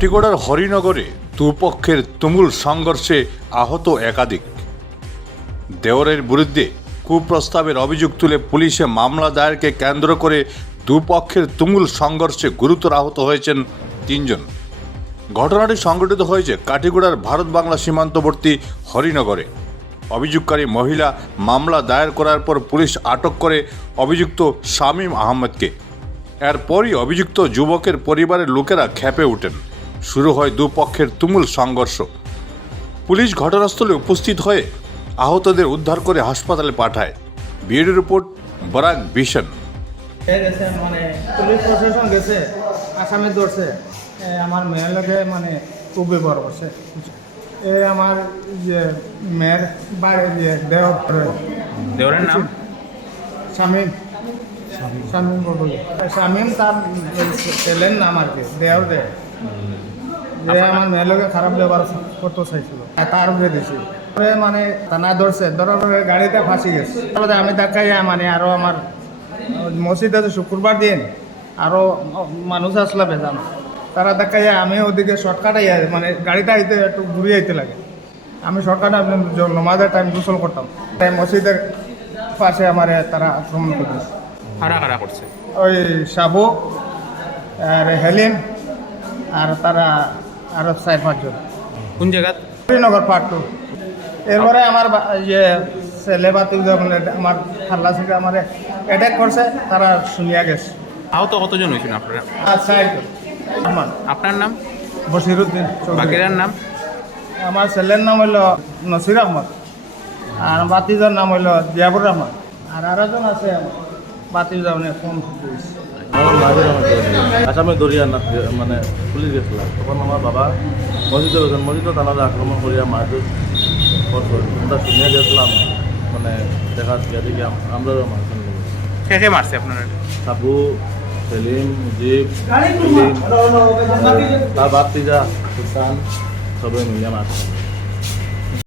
কাটিগড়ার হরিনগরে দুপক্ষের তুমুল সংঘর্ষে আহত একাধিক। দেওরের বিরুদ্ধে কুপ্রস্তাবের অভিযোগ তুলে পুলিশে মামলা দায়েরকে কেন্দ্র করে দুপক্ষের তুমুল সংঘর্ষে গুরুতর আহত হয়েছেন তিনজন। ঘটনাটি সংঘটিত হয়েছে কাটিগড়ার ভারত বাংলা সীমান্তবর্তী হরিনগরে। অভিযোগকারী মহিলা মামলা দায়ের করার পর পুলিশ আটক করে অভিযুক্ত শামীম আহমেদকে। এরপরই অভিযুক্ত যুবকের পরিবারের লোকেরা খেপে ওঠেন। শুরু হয় দুপক্ষের তুমুল সংঘর্ষ। পুলিশ ঘটনাস্থলে উপস্থিত হয়ে আহতদের উদ্ধার করে হাসপাতালে পাঠায়। বিএডি রিপোর্ট বরাক ভিশন। গেছে মানে পুলিশ প্রশাসন গেছে আসামি ধরছে। আমার মেয়ের লোকে মানে খুব বিপদ করছে এ আমার যে মেয়ের বাড়ি যে দেহ দেওরের নাম? স্বামী স্বামী স্বামী তার ছেলের নাম আর কি দেহ দে। যে আমার মেয়ের লোকে খারাপ ব্যবহার করতে চাইছিল। আর তার উপরে দিছি। মানে থানা ধরছে ধরার গাড়িতে ফাঁসি গেছে। তারপরে আমি দেখাই মানে আরও আমার মসজিদে তো শুক্রবার দিন আরও মানুষ আসলে বেজান তারা দেখাই আমি ওদিকে শর্টকাট মানে গাড়িটা আইতে একটু ঘুরিয়ে আইতে লাগে। আমি শর্টকাট নমাজের টাইম গোসল করতাম। তাই মসজিদের পাশে আমার তারা আক্রমণ করেছে কারা কারা করছে? ওই সাবু আর হেলিম আর তারা আরও চার পাঁচজন। কোন জায়গা? শ্রীনগর পার্ট এরপরে আমার ইয়ে ছেলে বাতি মানে আমার খাল্লা থেকে আমার অ্যাটাক করছে তারা শুনিয়া গেছে। আহত কতজন হয়েছেন আপনারা? আচ্ছা আমার আপনার নাম? বসিরুদ্দিন। বাকিরার নাম? আমার ছেলের নাম হইল নসির আহমদ। আর বাতিজার নাম হইল জিয়াবুর রহমান। আর আরেকজন আছে বাতিজা মানে ফোন আসামে দরিয়া না মানে পুলিশ গেছিলাম তখন আমার বাবা মসজিদে গেছেন মসজিদে তারা আক্রমণ করিয়া মারধর আমরা শুনিয়ে গেছিলাম মানে দেখা গিয়া আম- আমরাও মারছেন কে কে মারছে আপনারা সাবু সেলিম মুজিব সেলিম তার বাতিজা সুলতান সবাই মিলিয়ে মারছেন